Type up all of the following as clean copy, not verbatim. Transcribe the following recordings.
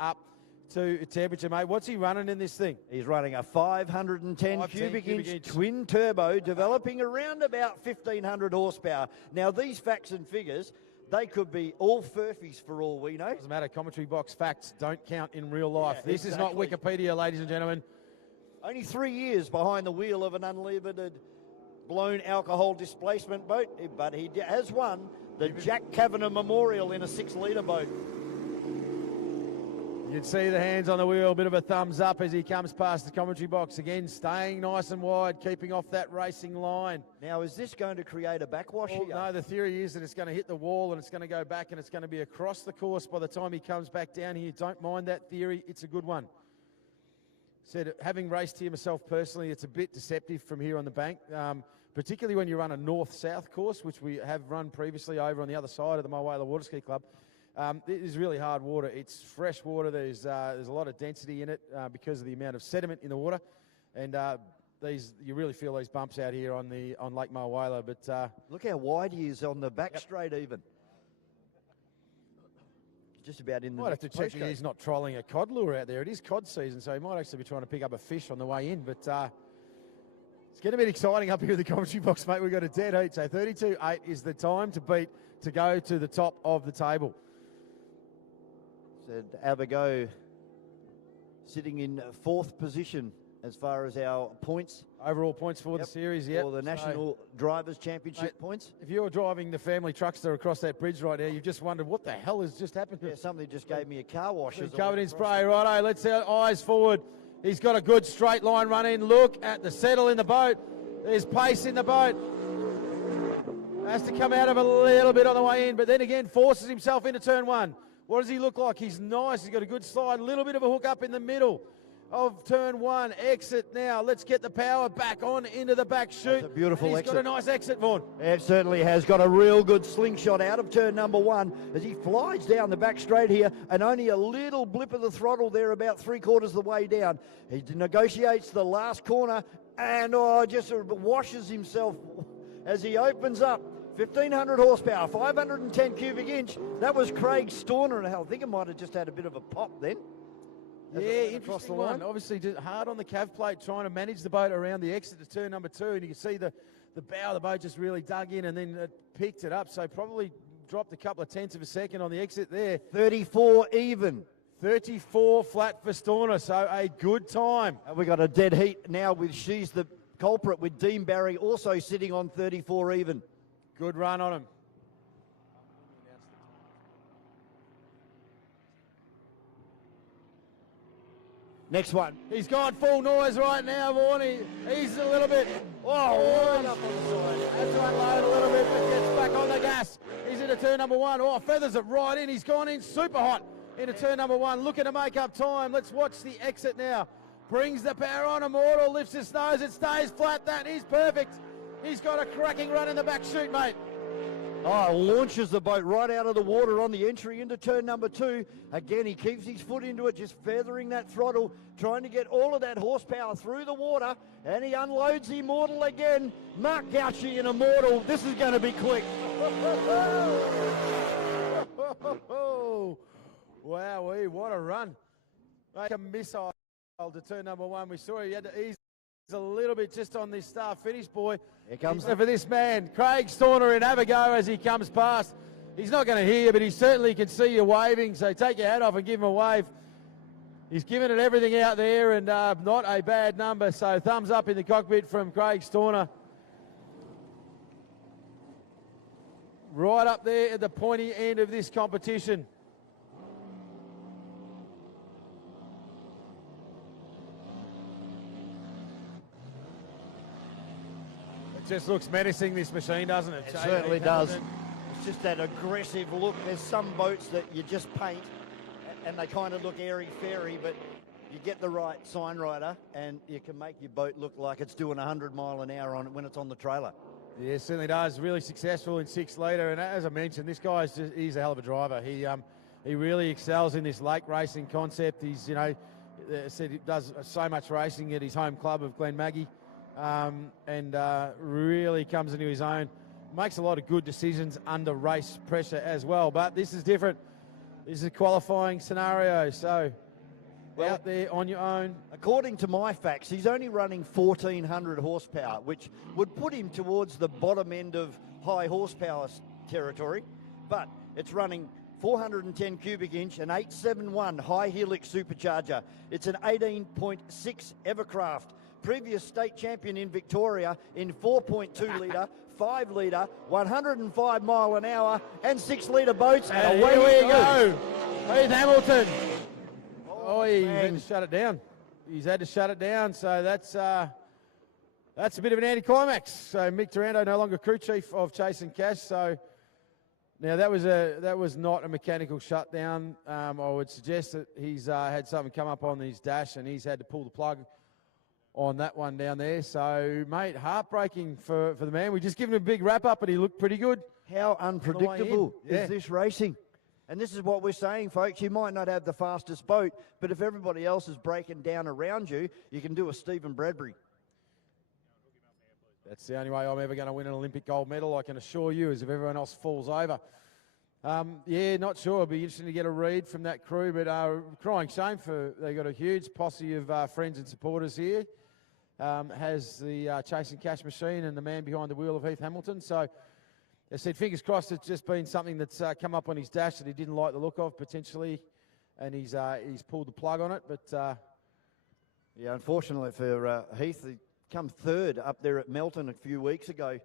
up to temperature, mate. What's he running in this thing? He's running a 510 cubic inch twin turbo, developing around about 1,500 horsepower. Now, these facts and figures, they could be all furfies for all we know. Doesn't matter. Commentary box facts don't count in real life. Yeah, this is not Wikipedia, ladies and gentlemen. Only 3 years behind the wheel of an unlimited blown alcohol displacement boat, but he has won the Jack Kavanagh Memorial in a 6-litre boat. You can see the hands on the wheel, a bit of a thumbs up as he comes past the commentary box again, staying nice and wide, keeping off that racing line. Now, is this going to create a backwash here? No, the theory is that it's going to hit the wall and it's going to go back and it's going to be across the course by the time he comes back down here. Don't mind that theory, it's a good one. Said, having raced here myself personally, it's a bit deceptive from here on the bank, particularly when you run a north-south course, which we have run previously over on the other side of the Mulwala Water Ski Club. It is really hard water. It's fresh water. There's a lot of density in it because of the amount of sediment in the water, and you really feel these bumps out here on Lake Mulwala. But look how wide he is on the back straight even. Just about in the. Might have to check that he's not trolling a cod lure out there. It is cod season, so he might actually be trying to pick up a fish on the way in. But it's getting a bit exciting up here in the commentary box, mate. We've got a dead heat, so 32.8 is the time to beat to go to the top of the table. Said Abago sitting in 4th position as far as our points. Overall points for the series, yeah. For the National Drivers' Championship points. If you're driving the family truckster across that bridge right now, you've just wondered what the hell has just happened. Yeah, somebody just gave me a car wash. He's covered in spray. Righto, let's see, eyes forward. He's got a good straight line run in. Look at the settle in the boat. There's pace in the boat. Has to come out of a little bit on the way in, but then again forces himself into turn 1. What does he look like? He's nice. He's got a good slide. A little bit of a hook up in the middle of turn 1. Exit now. Let's get the power back on into the back chute. That's a beautiful exit. He's got a nice exit, Vaughan. It certainly has. Got a real good slingshot out of turn number 1 as he flies down the back straight here, and only a little blip of the throttle there about 3/4 of the way down. He negotiates the last corner and just washes himself as he opens up. 1,500 horsepower, 510 cubic inch. That was Craig Storner, and I think it might have just had a bit of a pop then. Yeah, interesting one. Obviously, just hard on the cav plate, trying to manage the boat around the exit to turn number 2, and you can see the bow of the boat just really dug in and then it picked it up. So probably dropped a couple of tenths of a second on the exit there. 34 even. 34 flat for Storner, so a good time. And we got a dead heat now with She's the Culprit, with Dean Barry also sitting on 34 even. Good run on him. Next one. He's gone full noise right now, Vaughan. He's a little bit. Right up on the side. Has to unload a little bit, but gets back on the gas. He's into turn number 1. Oh, feathers it right in. He's gone in super hot into turn number 1. Looking to make up time. Let's watch the exit now. Brings the power on. Immortal lifts his nose. It stays flat. That is perfect. He's got a cracking run in the back chute, mate. Oh, launches the boat right out of the water on the entry into turn number 2. Again, he keeps his foot into it, just feathering that throttle, trying to get all of that horsepower through the water, and he unloads Immortal again. Mark Gauchi and Immortal, this is going to be quick. Wow, what a run. Make a missile to turn number 1. We saw he had to ease a little bit just on this start finish, boy. Here comes for this man, Craig Storner, and have a go as he comes past. He's not going to hear, but he certainly can see you waving, so take your hat off and give him a wave. He's given it everything out there, and not a bad number, so thumbs up in the cockpit from Craig Storner. Right up there at the pointy end of this competition. Just looks menacing, this machine, doesn't it? It certainly does. It's just that aggressive look. There's some boats that you just paint and they kind of look airy-fairy, but you get the right sign rider and you can make your boat look like it's doing 100 mile an hour on it when it's on the trailer. Yeah, it certainly does. Really successful in 6-litre, and as I mentioned, this guy he's a hell of a driver. He really excels in this lake racing concept. He's, said he does so much racing at his home club of Glenmaggie. And really comes into his own. Makes a lot of good decisions under race pressure as well, but this is different. This is a qualifying scenario, so out there on your own. According to my facts, he's only running 1,400 horsepower, which would put him towards the bottom end of high horsepower territory, but it's running 410 cubic inch, an 871 high helix supercharger. It's an 18.6 Evercraft, previous state champion in Victoria in 4.2 litre, 5 litre, 105 mile an hour, and 6 litre boats. And away we go. Heath Hamilton. Oh, he had to shut it down. He's had to shut it down, so that's a bit of an anticlimax. So Mick Taranto no longer crew chief of Chase and Cash. So now that was not a mechanical shutdown. I would suggest that he's had something come up on his dash and he's had to pull the plug on that one down there. So, mate, heartbreaking for the man. We just given him a big wrap up and he looked pretty good. How unpredictable is this racing? And this is what we're saying, folks. You might not have the fastest boat, but if everybody else is breaking down around you, you can do a Stephen Bradbury. That's the only way I'm ever going to win an Olympic gold medal, I can assure you, is if everyone else falls over. Yeah, not sure. It'll be interesting to get a read from that crew, but crying shame for they got a huge posse of friends and supporters here. Has the Chase and Cash machine and the man behind the wheel of Heath Hamilton. So, I said, fingers crossed, it's just been something that's come up on his dash that he didn't like the look of potentially, and he's pulled the plug on it. But yeah, unfortunately for Heath, he come third up there at Melton a few weeks ago,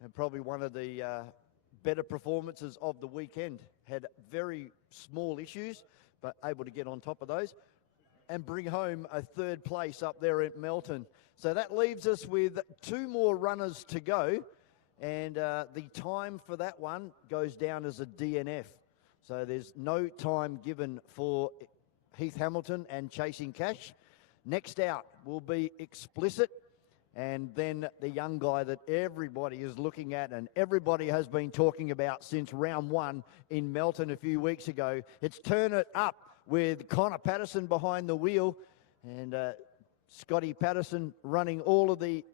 and probably one of the better performances of the weekend. Had very small issues, but able to get on top of those and bring home a third place up there at Melton. So that leaves us with 2 more runners to go, and the time for that one goes down as a DNF. So there's no time given for Heath Hamilton and Chasing Cash. Next out will be Explicit, and then the young guy that everybody is looking at and everybody has been talking about since round 1 in Melton a few weeks ago. It's Turn It Up with Connor Patterson behind the wheel, and Scotty Patterson running all of the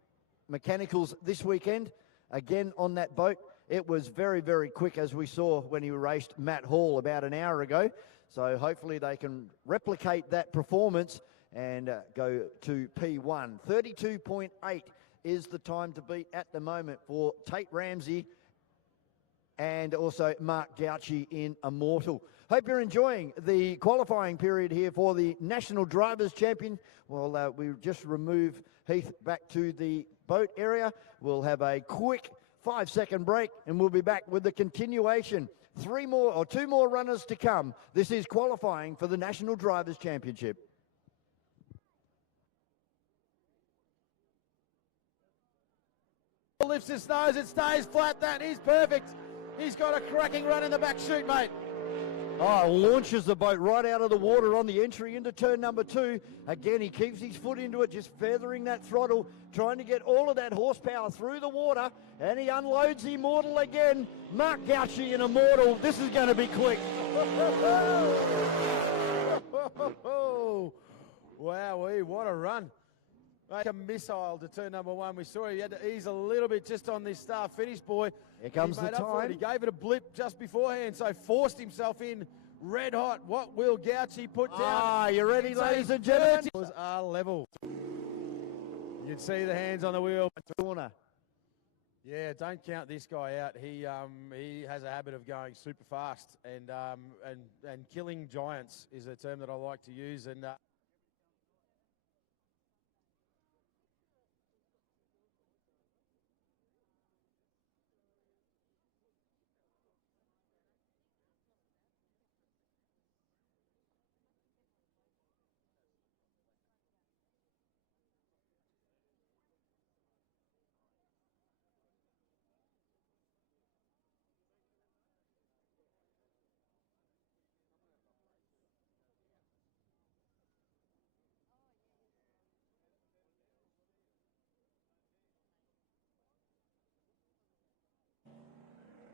mechanicals this weekend. Again on that boat, it was very, very quick, as we saw when he raced Matt Hall about an hour ago. So hopefully they can replicate that performance and go to P1. 32.8 is the time to beat at the moment for Tate Ramsey and also Mark Gauci in Immortal. Hope you're enjoying the qualifying period here for the National Drivers' Champion. Well, we just remove Heath back to the boat area. We'll have a quick 5-second break and we'll be back with the continuation. 2 more runners to come. This is qualifying for the National Drivers' Championship. Lifts his nose, it stays flat, that is perfect. He's got a cracking run in the back chute, mate. Oh, launches the boat right out of the water on the entry into turn number 2. Again, he keeps his foot into it, just feathering that throttle, trying to get all of that horsepower through the water, and he unloads Immortal again. Mark Gauci in Immortal. This is going to be quick. Wowee, what a run. Make a missile to turn number 1. We saw he had to ease a little bit just on this start finish, boy. Here comes the time. He gave it a blip just beforehand, so forced himself in red hot. What will Gauci put down? Ah, you ready, ladies and gentlemen? It was level. You can see the hands on the wheel. Corner. Yeah, don't count this guy out. He has a habit of going super fast, and killing giants is a term that I like to use. And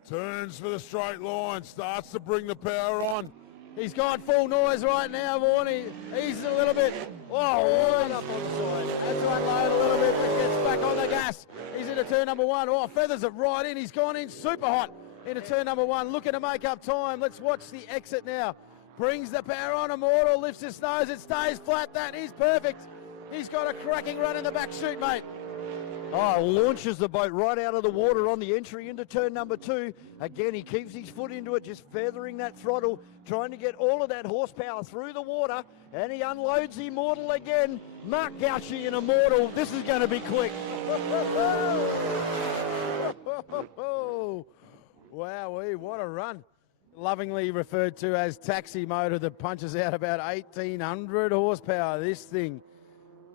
turns for the straight line, starts to bring the power on. he's gone full noise right now, Vaughan. He's a little bit. Right up on the side. Has to unload a little bit, but gets back on the gas. He's into turn number 1. Oh, feathers it right in. He's gone in super hot. into turn number 1, looking to make up time. Let's watch the exit now. Brings the power on. Immortal lifts his nose. It stays flat. That is perfect. He's got a cracking run in the back chute, mate. Oh, launches the boat right out of the water on the entry into turn number 2. Again, he keeps his foot into it, just feathering that throttle, trying to get all of that horsepower through the water, and he unloads Immortal again. Mark Gauchi and Immortal, this is going to be quick. Wowee, what a run. Lovingly referred to as taxi motor that punches out about 1,800 horsepower. This thing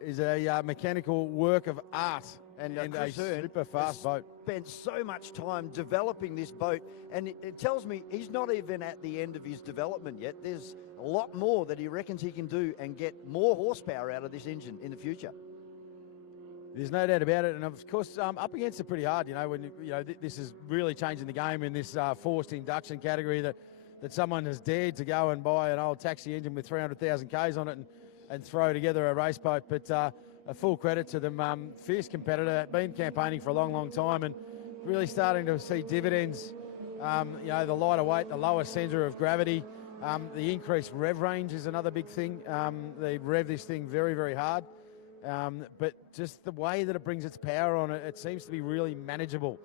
is a mechanical work of art. And a super fast boat. Spent so much time developing this boat, and it tells me he's not even at the end of his development yet. There's a lot more that he reckons he can do and get more horsepower out of this engine in the future. There's no doubt about it, and of course, up against it pretty hard. You know, when this is really changing the game in this forced induction category. That someone has dared to go and buy an old taxi engine with 300,000 Ks on it and throw together a race boat, but. A full credit to them. Fierce competitor, been campaigning for a long, long time and really starting to see dividends. The lighter weight, the lower centre of gravity, the increased rev range is another big thing. They rev this thing very, very hard. But just the way that it brings its power on it, it seems to be really manageable.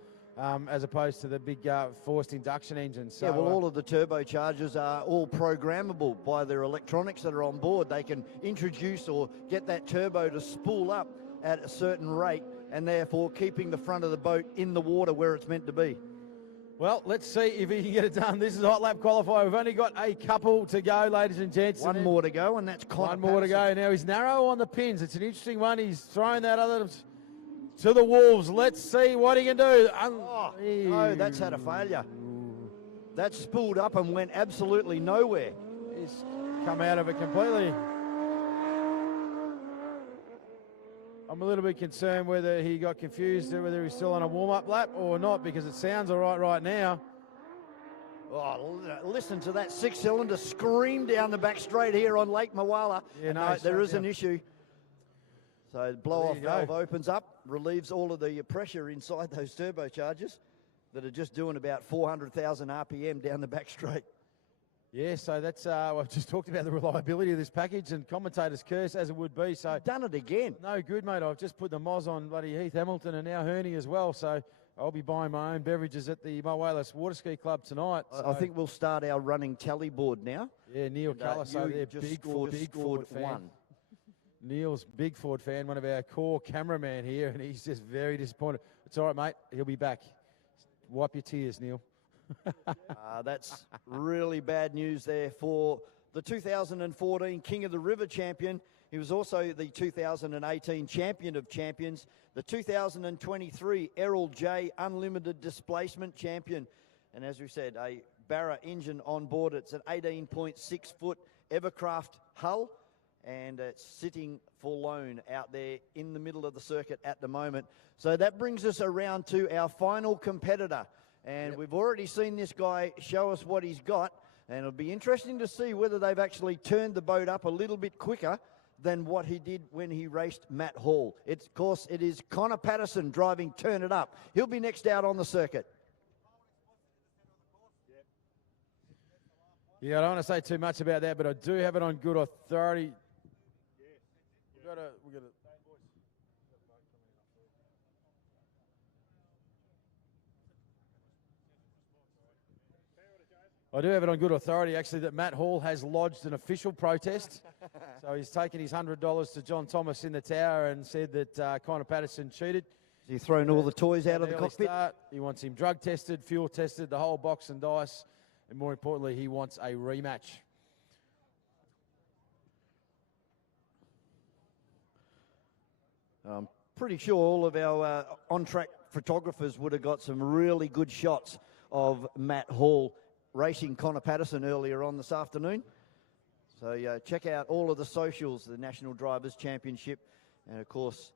As opposed to the big forced induction engines. So, yeah, well, all of the turbochargers are all programmable by their electronics that are on board. They can introduce or get that turbo to spool up at a certain rate, and therefore keeping the front of the boat in the water where it's meant to be. Well, let's see if he can get it done. This is a hot lap qualifier. We've only got a couple to go, ladies and gents. One more to go, and that's Connor One more to go. Now, he's narrow on the pins. It's an interesting one. He's thrown that other to the wolves. Let's see what he can do. No, that's had a failure. That spooled up and went absolutely nowhere. He's come out of it completely. I'm a little bit concerned whether he got confused, whether he's still on a warm-up lap or not, because it sounds all right now. Oh, listen to that six-cylinder scream down the back straight here on Lake Mawala. Yeah, no, there is an issue. So the blow-off valve go. opens up, relieves all of the pressure inside those turbochargers that are just doing about 400,000 RPM down the back straight. Yeah, so that's, I've just talked about the reliability of this package, and commentators curse as it would be. So done it again. No good, mate. I've just put the Moz on bloody Heath Hamilton and now Herney as well. So I'll be buying my own beverages at the Mowalas Water Ski Club tonight. I think we'll start our running tally board now. Yeah, Neil Cullis over there, big Ford fan. One. Neil's big Ford fan, one of our core cameraman here, and he's just very disappointed. It's all right, mate. He'll be back. Wipe your tears, Neil. That's really bad news there for the 2014 King of the River champion. He was also the 2018 Champion of Champions, the 2023 Errol J Unlimited Displacement Champion. And as we said, a Barra engine on board. It's an 18.6 foot Evercraft hull, and it's sitting for loan out there in the middle of the circuit at the moment. So that brings us around to our final competitor. And we've already seen this guy show us what he's got, and it'll be interesting to see whether they've actually turned the boat up a little bit quicker than what he did when he raced Matt Hall. Of course, it is Connor Patterson driving Turn It Up. He'll be next out on the circuit. Yeah, I don't want to say too much about that, but I do have it on good authority. We've got to I do have it on good authority, actually, that Matt Hall has lodged an official protest. So he's taken his $100 to John Thomas in the tower and said that Connor Patterson cheated. He's thrown all the toys out of the cockpit. He wants him drug tested, fuel tested, the whole box and dice. And more importantly, he wants a rematch. I'm pretty sure all of our on-track photographers would have got some really good shots of Matt Hall racing Connor Patterson earlier on this afternoon. So check out all of the socials, the National Drivers' Championship, and of course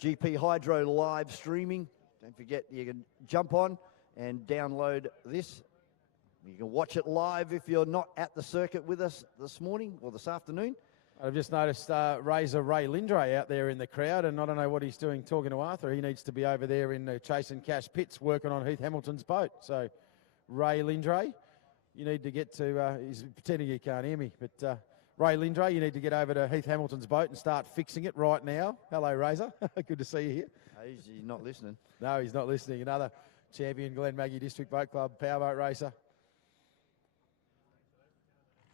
GP Hydro live streaming. Don't forget, you can jump on and download this. You can watch it live if you're not at the circuit with us this morning or this afternoon. I've just noticed Razor Ray Lindray out there in the crowd, and I don't know what he's doing talking to Arthur. He needs to be over there in the Chase and Cash pits working on Heath Hamilton's boat. So Ray Lindray. You need to get to, he's pretending he can't hear me, but Ray Lindray, you need to get over to Heath Hamilton's boat and start fixing it right now. Hello, Razor. Good to see you here. He's not listening. No, he's not listening. Another champion, Glen Maggie District Boat Club powerboat racer.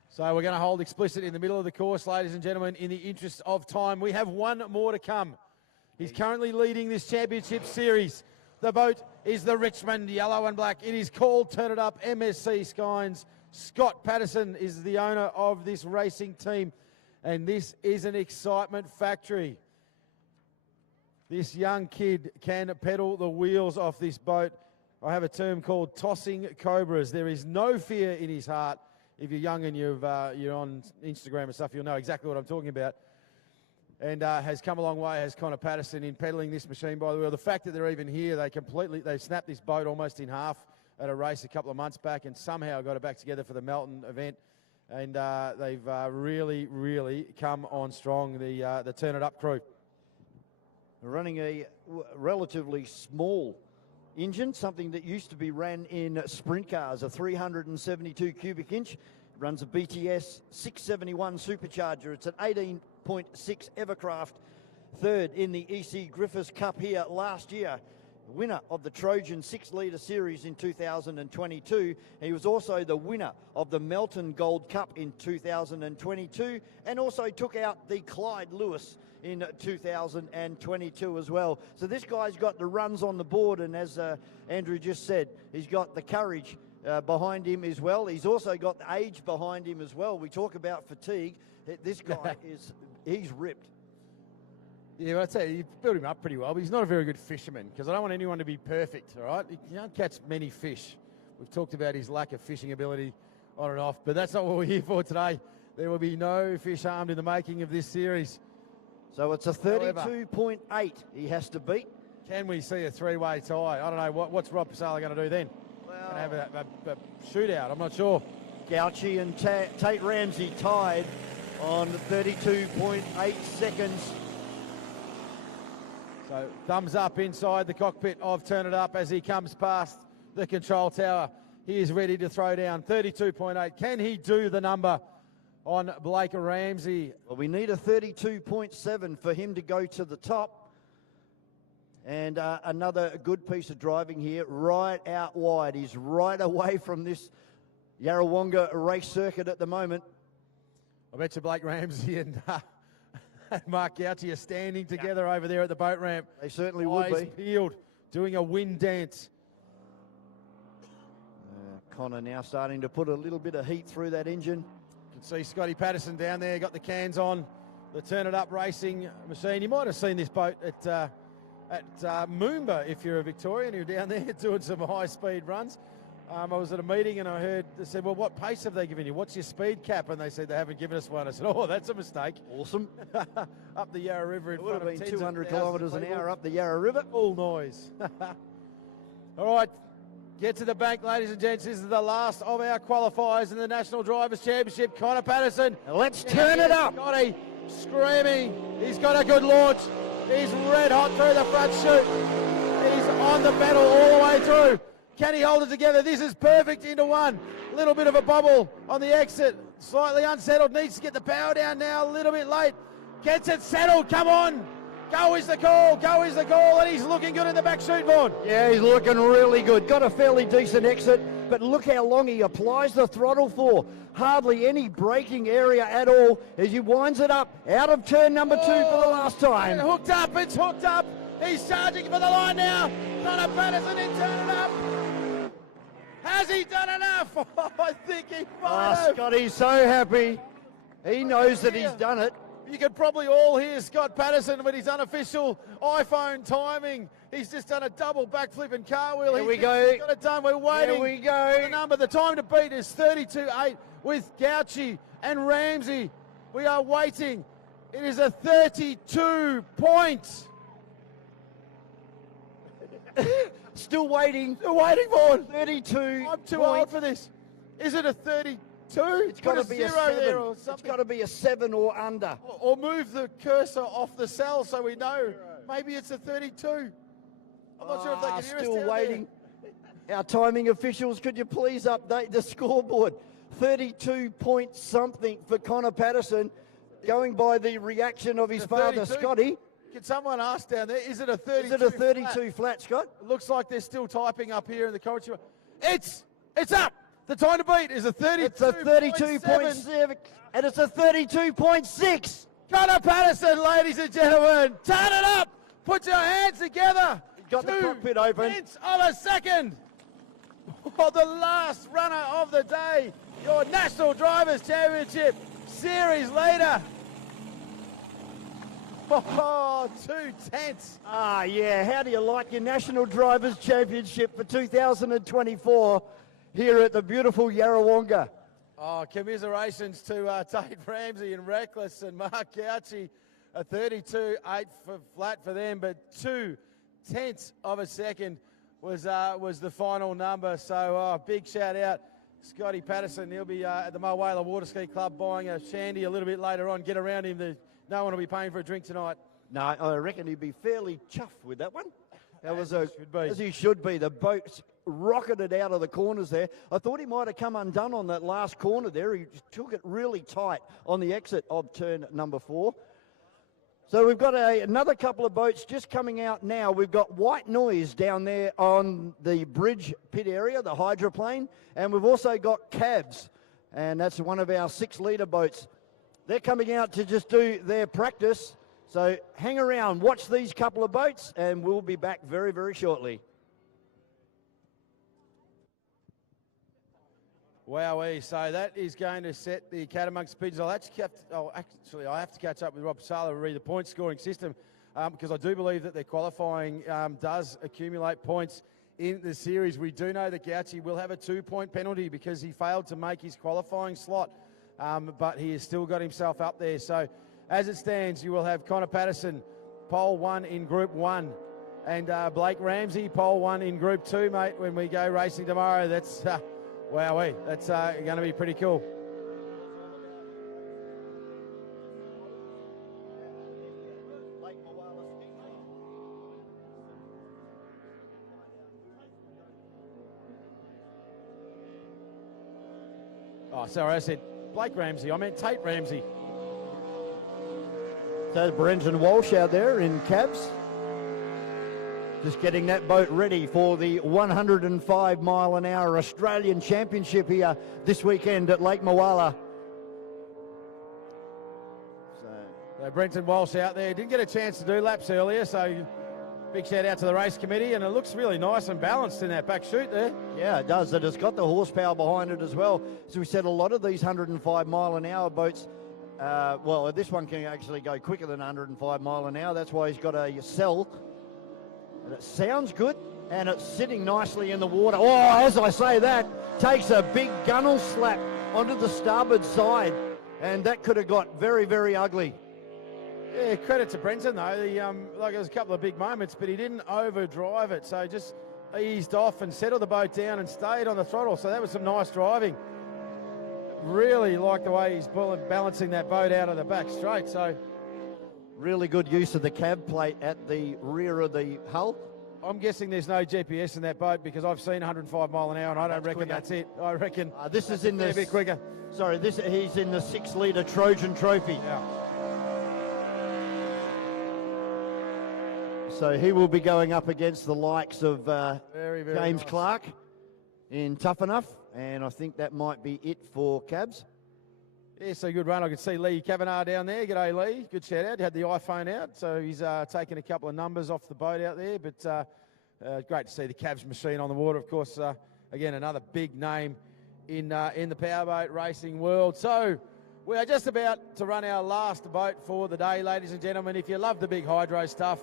So we're going to hold explicit in the middle of the course, ladies and gentlemen, in the interest of time. We have one more to come. He's currently leading this championship series. The boat is the Richmond Yellow and Black. It is called Turn It Up MSC Skynes. Scott Patterson is the owner of this racing team, and this is an excitement factory. This young kid can pedal the wheels off this boat. I have a term called tossing cobras. There is no fear in his heart. If you're young and you're on Instagram and stuff, you'll know exactly what I'm talking about. And has come a long way, has Connor Patterson, in pedaling this machine by the wheel. The fact that they're even here, they snapped this boat almost in half at a race a couple of months back and somehow got it back together for the Melton event. And they've really, really come on strong, the Turn It Up crew. Running a relatively small engine, something that used to be ran in sprint cars, a 372 cubic inch. Runs a BTS 671 supercharger. It's an 18.6 Evercraft, third in the E.C Griffith Cup here last year. Winner of the Trojan 6-litre series in 2022. He was also the winner of the Melton Gold Cup in 2022 and also took out the Clyde Lewis in 2022 as well. So this guy's got the runs on the board, and as Andrew just said, he's got the courage behind him as well. He's also got the age behind him as well. We talk about fatigue. This guy he's ripped. Yeah, but I'd say you built him up pretty well, but he's not a very good fisherman, because I don't want anyone to be perfect, all right? You don't catch many fish. We've talked about his lack of fishing ability on and off, but that's not what we're here for today. There will be no fish harmed in the making of this series. So it's a 32.8 he has to beat. Can we see a three-way tie? I don't know. What's Rob Pasala going to do then? Well, going to have a shootout. I'm not sure. Gauchi and Tate Ramsey tied on 32.8 seconds. So thumbs up inside the cockpit of Turn It Up as he comes past the control tower. He is ready to throw down 32.8. Can he do the number on Blake Ramsey? Well, we need a 32.7 for him to go to the top. And another good piece of driving here, right out wide. He's right away from this Yarrawonga race circuit at the moment. I bet you Blake Ramsey and Mark Gauchi are standing together over there at the boat ramp. They certainly would be. Peeled, doing a wind dance. Connor now starting to put a little bit of heat through that engine. You can see Scotty Patterson down there, got the cans on the Turn It Up racing machine. You might have seen this boat at Moomba if you're a Victorian, who're down there doing some high-speed runs. I was at a meeting and I heard, they said, well, what pace have they given you? What's your speed cap? And they said, they haven't given us one. I said, oh, that's a mistake. Awesome. Up the Yarra River in it would front have been 200 kilometres an hour up the Yarra River. All noise. All right, get to the bank, ladies and gents. This is the last of our qualifiers in the National Drivers' Championship. Connor Patterson. Let's turn it up. Scotty screaming. He's got a good launch. He's red hot through the front chute. He's on the pedal all the way through. Can he hold it together? This is perfect into one. Little bit of a bubble on the exit. Slightly unsettled. Needs to get the power down now. A little bit late. Gets it settled. Come on. Go is the call. Go is the call. And he's looking good in the back chute, Vaughan. Yeah, he's looking really good. Got a fairly decent exit. But look how long he applies the throttle for. Hardly any braking area at all as he winds it up out of turn number 2 for the last time. It's hooked up. It's hooked up. He's charging for the line now. Connor Patterson in Turn It Up. Has he done enough? I think he might have. Scotty's so happy. He knows that he's done it. You could probably all hear Scott Patterson with his unofficial iPhone timing. He's just done a double backflip and cartwheel. Here we go. He's got it done. We're waiting. Here we go. For the number. The time to beat is 32.8 with Gauchi and Ramsey. We are waiting. It is a 32 points. Still waiting. Still waiting for it. 32. I'm too old for this. Is it a 32? It's got to be a 7. There or something. It's got to be a 7 or under. Or move the cursor off the cell so we know. Maybe it's a 32. I'm not sure if they can hear us still down waiting. Our timing officials, could you please update the scoreboard? 32 point something for Connor Patterson, going by the reaction of his father, 32. Scotty. Can someone ask down there, is it a 32 Is it a 32 flat, Scott? It looks like they're still typing up here in the commentary. It's up! The time to beat is a 32.7. It's a 32.7, and it's a 32.6. Connor Patterson, ladies and gentlemen, turn it up! Put your hands together! Got the cockpit open. 2/10 of a second! For the last runner of the day, your National Drivers' Championship Series leader. Oh, 2/10. Ah, yeah. How do you like your National Drivers' Championship for 2024 here at the beautiful Yarrawonga? Oh, commiserations to Tate Ramsey and Reckless and Mark Gauci. A 32.8 for flat for them, but 2/10 of a second was the final number. So big shout out, Scotty Patterson. He'll be at the Mulwala Water Ski Club buying a shandy a little bit later on. Get around him. No one will be paying for a drink tonight. No, I reckon he'd be fairly chuffed with that one. That was as he he should be. The boat rocketed out of the corners there. I thought he might have come undone on that last corner there. He just took it really tight on the exit of turn number 4. So we've got another couple of boats just coming out now. We've got White Noise down there on the bridge pit area, the hydroplane, and we've also got Cabs, and that's one of our 6-litre boats. They're coming out to just do their practice. So hang around, watch these couple of boats, and we'll be back very, very shortly. Wowee, so that is going to set the cat amongst pigeons. I have to catch up with Rob Sala and read the point scoring system because I do believe that their qualifying does accumulate points in the series. We do know that Gauci will have a 2-point penalty because he failed to make his qualifying slot, but he has still got himself up there. So as it stands, you will have Connor Patterson, pole 1 in Group 1, and Blake Ramsey, pole 1 in Group 2, mate, when we go racing tomorrow. That's... Wowee, that's going to be pretty cool. Oh, sorry, I said Blake Ramsey. I meant Tate Ramsey. So Brenton Walsh out there in Cabs. Just getting that boat ready for the 105-mile-an-hour Australian Championship here this weekend at Lake Moala. So Brenton Walsh out there. Didn't get a chance to do laps earlier, so big shout out to the race committee, and it looks really nice and balanced in that back chute there. Yeah, it does. It has got the horsepower behind it as well. As we said, a lot of these 105-mile-an-hour boats, well, this one can actually go quicker than 105 mile an hour. That's why he's got a cell. And it sounds good, and it's sitting nicely in the water. Oh, as I say that, takes a big gunnel slap onto the starboard side, and that could have got very, very ugly. Yeah, credit to Brenton, though. Like, there was a couple of big moments, but he didn't overdrive it, so just eased off and settled the boat down and stayed on the throttle, so that was some nice driving. Really like the way he's balancing that boat out of the back straight, so... Really good use of the cab plate at the rear of the hull. I'm guessing there's no GPS in that boat because I've seen 105 mile an hour, and I don't reckon quicker. that's it. I reckon this is in the... a bit quicker. Sorry, he's in the 6-litre Trojan Trophy. Yeah. So he will be going up against the likes of very James nice. Clark in Tough Enough, and I think that might be it for cabs. Yeah, so good run. I could see Lee Kavanagh down there. G'day, Lee. Good shout out. He had the iPhone out, so he's taken a couple of numbers off the boat out there. But great to see the Cabs machine on the water. Of course, again, another big name in the powerboat racing world. So we are just about to run our last boat for the day, ladies and gentlemen. If you love the big hydro stuff,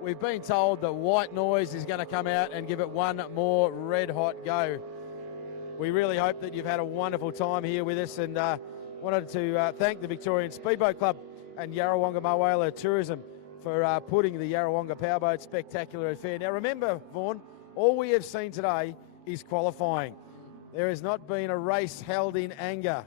we've been told that White Noise is going to come out and give it one more red-hot go. We really hope that you've had a wonderful time here with us, and wanted to thank the Victorian Speedboat Club and Yarrawonga Mulwala Tourism for putting the Yarrawonga Powerboat Spectacular Affair. Now remember, Vaughan, all we have seen today is qualifying. There has not been a race held in anger.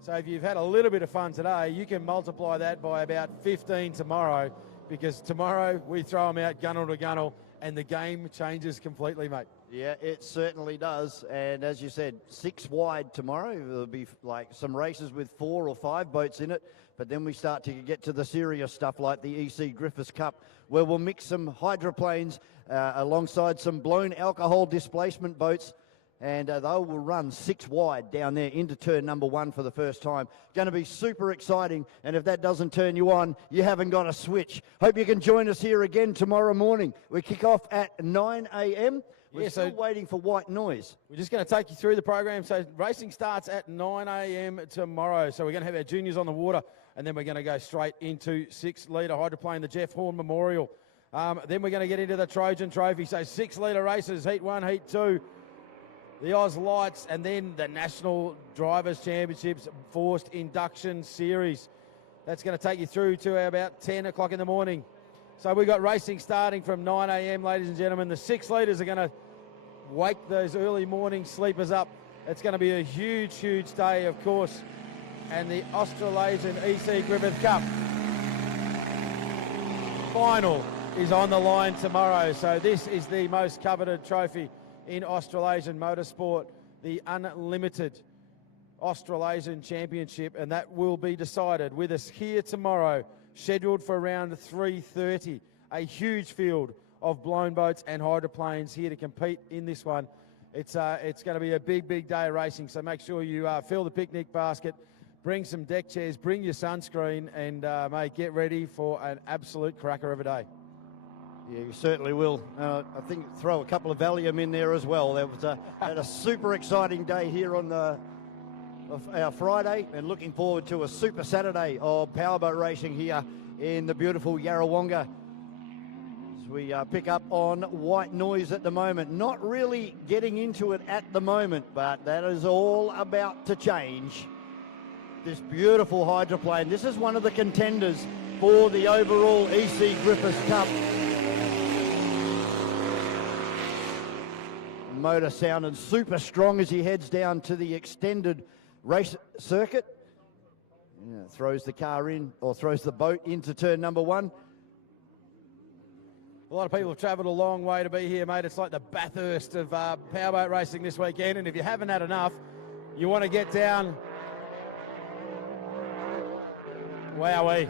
So if you've had a little bit of fun today, you can multiply that by about 15 tomorrow, because tomorrow we throw them out gunnel to gunnel and the game changes completely, mate. Yeah, it certainly does. And as you said, 6 wide tomorrow. There'll be like some races with 4 or 5 boats in it. But then we start to get to the serious stuff like the E.C Griffith Cup, where we'll mix some hydroplanes alongside some blown alcohol displacement boats. And they will run 6 wide down there into turn number 1 for the first time. Going to be super exciting, and if that doesn't turn you on, you haven't got a switch. Hope you can join us here again tomorrow morning. We kick off at 9 a.m. We're still waiting for white noise. We're just going to take you through the program. So racing starts at 9 a.m. tomorrow. So we're going to have our juniors on the water, and then we're going to go straight into 6-litre hydroplane, the Jeff Horn Memorial. Then we're going to get into the Trojan Trophy. So 6-litre races, Heat 1, Heat 2. The Oz Lights, and then the National Drivers' Championships Forced Induction Series. That's going to take you through to about 10 o'clock in the morning. So we've got racing starting from 9 a.m, ladies and gentlemen. The 6 litres are going to wake those early morning sleepers up. It's going to be a huge, huge day, of course. And the Australasian E.C Griffith Cup final is on the line tomorrow. So this is the most coveted trophy in Australasian motorsport, the Unlimited Australasian Championship, and that will be decided with us here tomorrow, scheduled for around 3:30. A huge field of blown boats and hydroplanes here to compete in this one. It's going to be a big, big day of racing, so make sure you fill the picnic basket, bring some deck chairs, bring your sunscreen, and mate, get ready for an absolute cracker of a day. Yeah, you certainly will. I think throw a couple of Valium in there as well. That was had a super exciting day here on our Friday, and looking forward to a super Saturday of powerboat racing here in the beautiful Yarrawonga. As we pick up on white noise at the moment. Not really getting into it at the moment, but that is all about to change. This beautiful hydroplane. This is one of the contenders for the overall E.C Griffith Cup. Motor sounding super strong as he heads down to the extended race circuit. Yeah, throws the car in, or throws the boat into turn number 1. A lot of people have travelled a long way to be here, mate. It's like the Bathurst of powerboat racing this weekend, and if you haven't had enough, you want to get down. Wowee.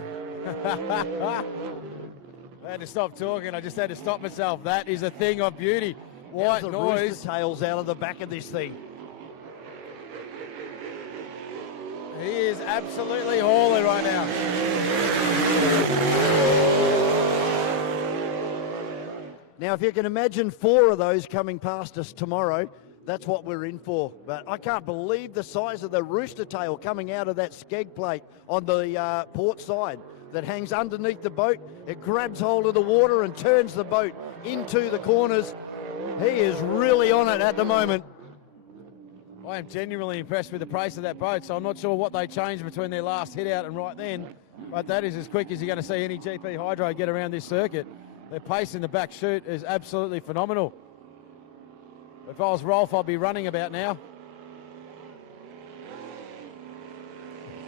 I had to stop talking. I just had to stop myself. That is a thing of beauty. White noise. Rooster tails out of the back of this thing. He is absolutely hauling right now. Now, if you can imagine 4 of those coming past us tomorrow, that's what we're in for. But I can't believe the size of the rooster tail coming out of that skeg plate on the port side that hangs underneath the boat. It grabs hold of the water and turns the boat into the corners. He is really on it at the moment. I am genuinely impressed with the pace of that boat, so I'm not sure what they changed between their last hit out and right then, but that is as quick as you're going to see any GP Hydro get around this circuit. Their pace in the back chute is absolutely phenomenal. If I was Rolf, I'd be running about now.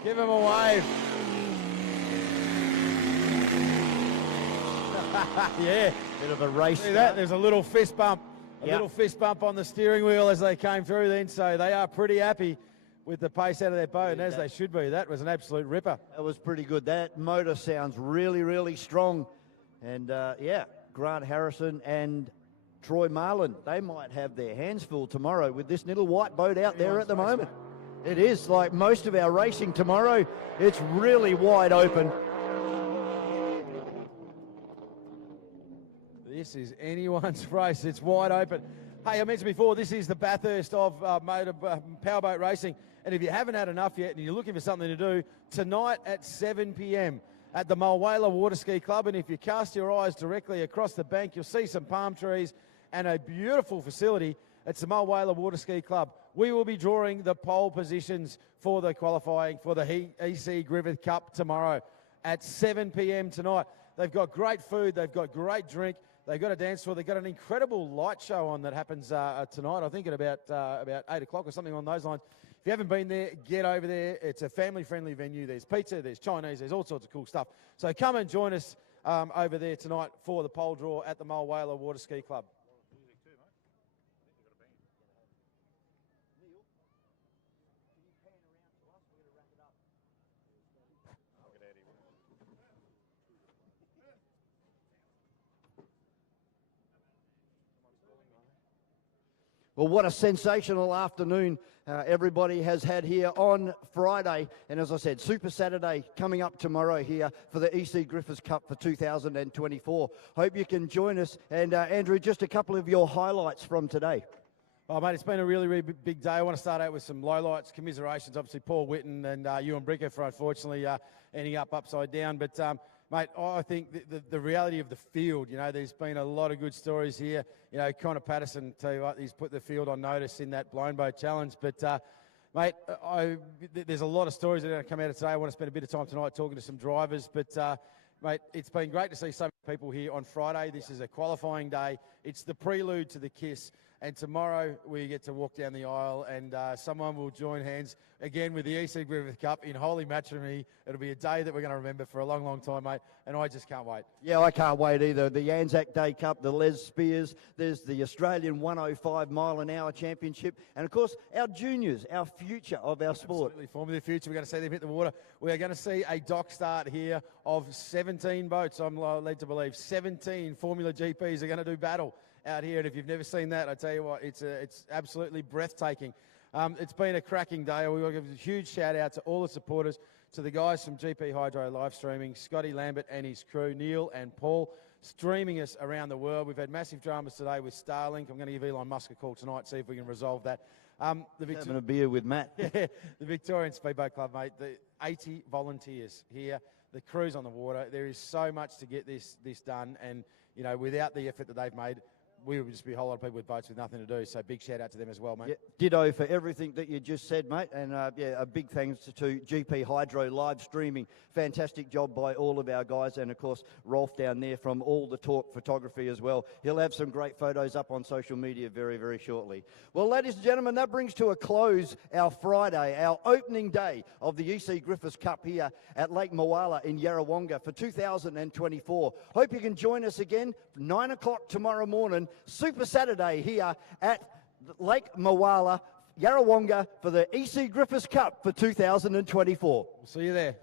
Give him a wave. Yeah. Bit of a race. See that? There's a little fist bump. Little fist bump on the steering wheel as they came through then, so they are pretty happy with the pace out of their boat, and as they should be. That was an absolute ripper. That was pretty good. That motor sounds really, really strong. And, Grant Harrison and Troy Marlin, they might have their hands full tomorrow with this little white boat out there at the moment. It is like most of our racing tomorrow. It's really wide open. This is anyone's race. It's wide open. Hey, I mentioned before, this is the Bathurst of powerboat racing. And if you haven't had enough yet and you're looking for something to do, tonight at 7 p.m. at the Mulwala Water Ski Club. And if you cast your eyes directly across the bank, you'll see some palm trees and a beautiful facility. It's the Mulwala Water Ski Club. We will be drawing the pole positions for the qualifying for the E.C Griffith Cup tomorrow at 7 p.m. tonight. They've got great food. They've got great drink. They've got a dance floor. They've got an incredible light show on that happens tonight, I think at about 8 o'clock or something on those lines. If you haven't been there, get over there. It's a family-friendly venue. There's pizza, there's Chinese, there's all sorts of cool stuff. So come and join us over there tonight for the pole draw at the Mulwala Water Ski Club. Well, what a sensational afternoon everybody has had here on Friday. And as I said, Super Saturday coming up tomorrow here for the E.C Griffith Cup for 2024. Hope you can join us. And Andrew, just a couple of your highlights from today. Oh, mate, it's been a really, really big day. I want to start out with some lowlights, commiserations. Obviously, Paul Whitten and Ewan Bricker for unfortunately ending up upside down. But, mate, I think the reality of the field, you know, there's been a lot of good stories here. You know, Connor Patterson, tell you what, he's put the field on notice in that blown boat challenge. But, mate, there's a lot of stories that are going to come out of today. I want to spend a bit of time tonight talking to some drivers. But, mate, it's been great to see so many people here on Friday. This is a qualifying day. It's the prelude to the KISS. And tomorrow we get to walk down the aisle and someone will join hands again with the E.C Griffith Cup in holy matrimony. It'll be a day that we're going to remember for a long, long time, mate, and I just can't wait. Yeah, I can't wait either. The Anzac Day Cup, the Les Spears, there's the Australian 105 mile an hour championship, and of course our juniors, our future of our sport. Absolutely, formative future. We're going to see them hit the water. We are going to see a dock start here of 17 boats, I'm led to believe. 17 Formula GPs are going to do battle out here, and if you've never seen that, I tell you what, it's absolutely breathtaking. It's been a cracking day. We want to give a huge shout out to all the supporters, to the guys from GP Hydro live streaming, Scotty Lambert and his crew, Neil and Paul, streaming us around the world. We've had massive dramas today with Starlink. I'm going to give Elon Musk a call tonight, see if we can resolve that. Having a beer with Matt. Yeah, the Victorian Speedboat Club, mate, the 80 volunteers here, the crews on the water. There is so much to get this done, and, you know, without the effort that they've made, we would just be a whole lot of people with boats with nothing to do. So big shout out to them as well, mate. Yeah, ditto for everything that you just said, mate. And yeah, a big thanks to GP Hydro live streaming. Fantastic job by all of our guys. And of course, Rolf down there from All the Talk Photography as well. He'll have some great photos up on social media very, very shortly. Well, ladies and gentlemen, that brings to a close our Friday, our opening day of the E.C Griffith Cup here at Lake Moala in Yarrawonga for 2024. Hope you can join us again 9 o'clock tomorrow morning. Super Saturday here at Lake Moala, Yarrawonga for the E.C Griffith Cup for 2024. We'll see you there.